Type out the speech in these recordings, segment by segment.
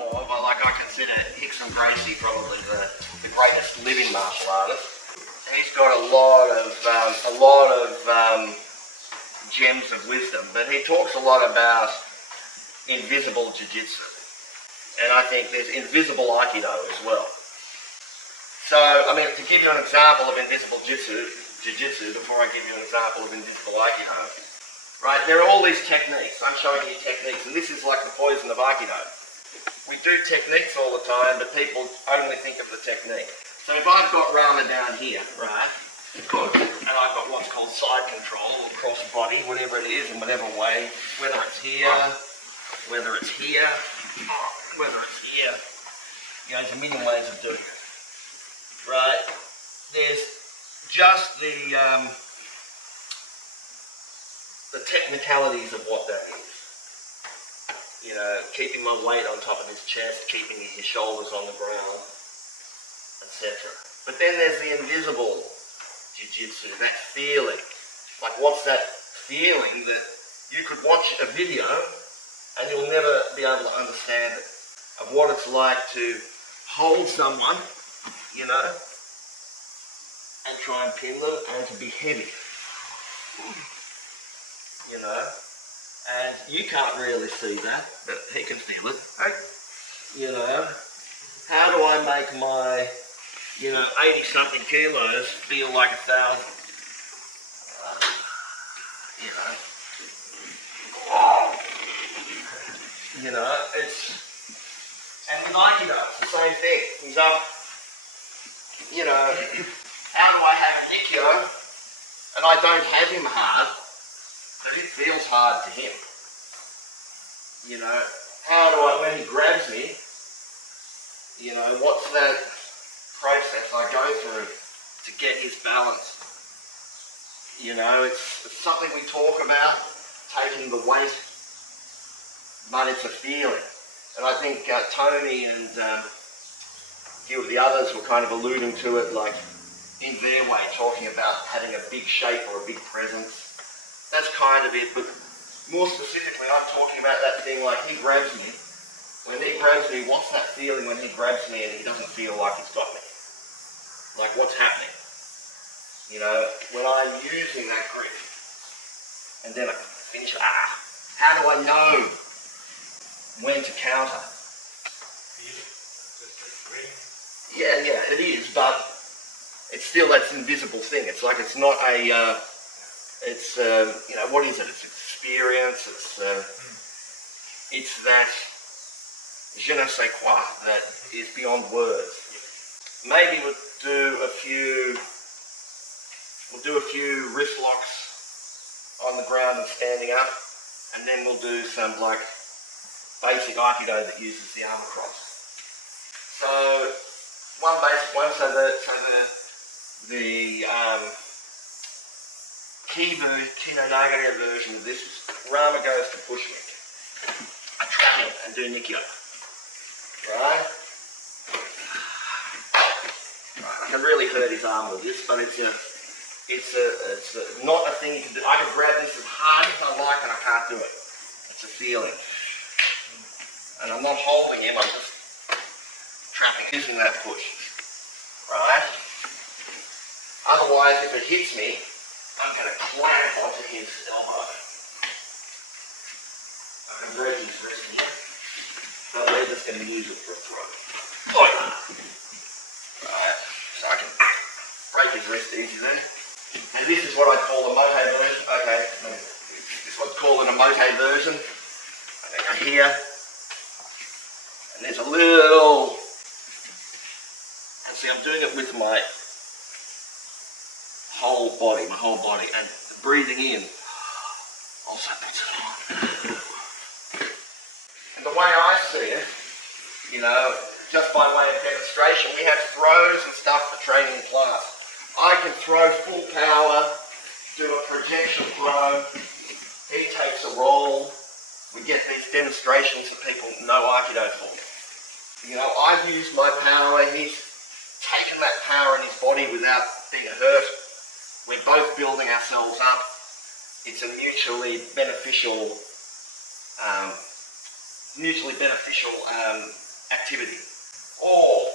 more, but like I consider Hickson Gracie probably the greatest living martial artist. And he's got a lot of gems of wisdom, but he talks a lot about invisible jiu-jitsu. And I think there's invisible Aikido as well. So, I mean, to give you an example of invisible jiu-jitsu, before I give you an example of invisible Aikido, right, there are all these techniques. I'm showing you techniques, and this is like the poison of Aikido. We do techniques all the time, but people only think of the technique. So if I've got Rama down here, right, and I've got what's called side control, or cross body, whatever it is, in whatever way, whether it's here, whether it's here, whether it's here, you know, there's a million ways of doing it. Right, there's just the technicalities of what that is. You know, keeping my weight on top of his chest, keeping his shoulders on the ground, etc. But then there's the invisible jiu-jitsu, that feeling. Like, what's that feeling that you could watch a video and you'll never be able to understand it, of what it's like to hold someone, you know, and try and pin them, and to be heavy, you know, and you can't really see that, but he can feel it, you know. How do I make my, you know, 80-something kilos feel like 1,000, you know, it's, and with Aikido, it's the same thing. He's up, you know, how do I have Aikido and I don't have him hard, but it feels hard to him? You know, how do I, when he grabs me, you know, what's that process I go through to get his balance? You know, it's something we talk about, taking the weight, but it's a feeling. And I think Tony and a few of the others were kind of alluding to it, like in their way, talking about having a big shape or a big presence. That's kind of it, but more specifically, I'm talking about that thing like he grabs me. When he grabs me, what's that feeling when he grabs me and he doesn't feel like he's got me? Like, what's happening? You know, when I'm using that grip, and then I finish, how do I know when to counter? Yeah, it is, but it's still that invisible thing. It's like, it's not a, you know, what is it? It's experience, it's that je ne sais quoi that is beyond words. Maybe we'll do a few wrist locks on the ground and standing up, and then we'll do some like basic Aikido that uses the arm across. So one basic one, so the Kino Nagare version of this is Rama goes to push me. I trap him and do Nikyo. Right? I can really hurt his arm with this, but it's not a thing you can do. I can grab this as hard as I like and I can't do it. It's a feeling. And I'm not holding him, I'm just trapping, using that push. Right? Otherwise, if it hits me, I'm going to clamp onto his elbow. I can break his wrist here, but we're just going to use it for a throw. Right, so I can break his wrist easy there. And this is what I call a mote version. Okay, this is what's called an mote version. I go here, and there's a little, and see I'm doing it with my whole body, and breathing in also puts it on. And the way I see it, you know, just by way of demonstration, we have throws and stuff for training in class. I can throw full power, do a projection throw, he takes a roll. We get these demonstrations that people know Aikido for. You know, I've used my power, he's taken that power in his body without being hurt. We're both building ourselves up. It's a mutually beneficial activity. Or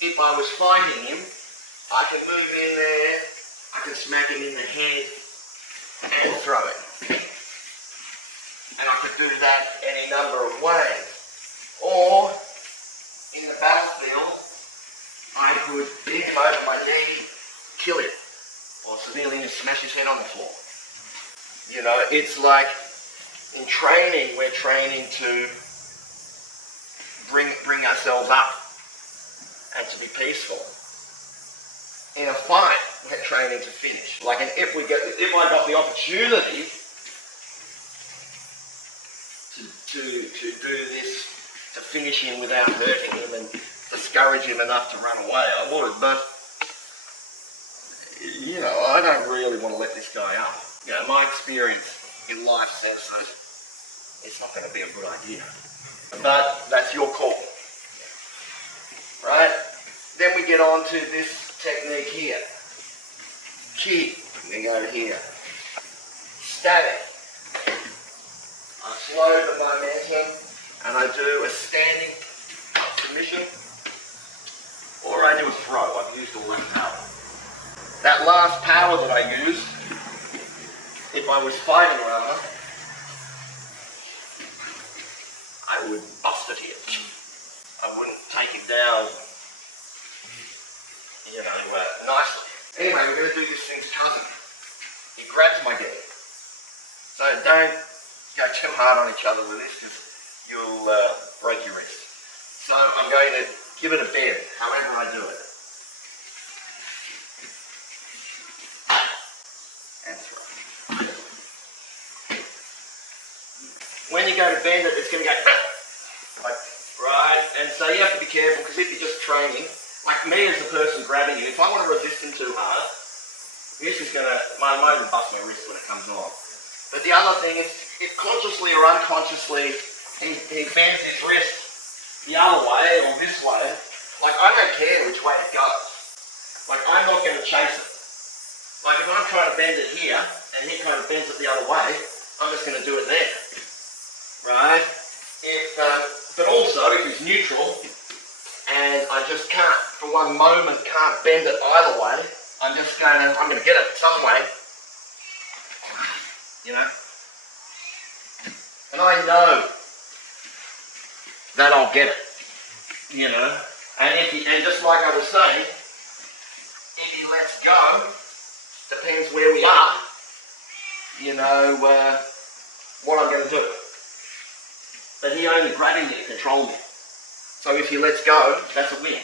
if I was fighting him, I can move in there, I can smack him in the head and throw it. And I could do that any number of ways. Or in the battlefield, I could hit him over my knee, kill him, or severely smash his head on the floor. You know, it's like in training, we're training to bring ourselves up and to be peaceful. In a fight, we're training to finish. Like, and if I got the opportunity to do this, to finish him without hurting him and discourage him enough to run away, I would. But you know, I don't really want to let this guy up. You know, my experience in life says that it's not going to be a good idea. But that's your call, right? Then we get on to this technique here. Kick, we go here. Static. I slow the momentum and I do a standing submission, or I do a throw. I've used all that power. That last power that I used, if I was fighting rather, I would bust it here. I wouldn't take him down, you know, nicely. Anyway, we're going to do this thing's cousin. He grabs my leg. So don't go too hard on each other with this, because you'll break your wrist. So I'm going to give it a bend, however I do it. And throw. When you go to bend it, it's going to go like, right, and so you have to be careful, because if you're just training, like me as the person grabbing you, if I want to resist him too hard, this is going to, I might even bust my wrist when it comes off. But the other thing is, if consciously or unconsciously he bends his wrist the other way or this way, like I don't care which way it goes. Like I'm not going to chase it. Like if I'm trying to bend it here and he kind of bends it the other way, I'm just going to do it there. Right? But also if it's neutral and I just can't, for one moment, can't bend it either way, I'm going to get it some way. You know? And I know that I'll get it. You know? And just like I was saying, if he lets go, depends where we are, you know, what I'm going to do. But he only grabbing me to control me. So if he lets go, that's a win.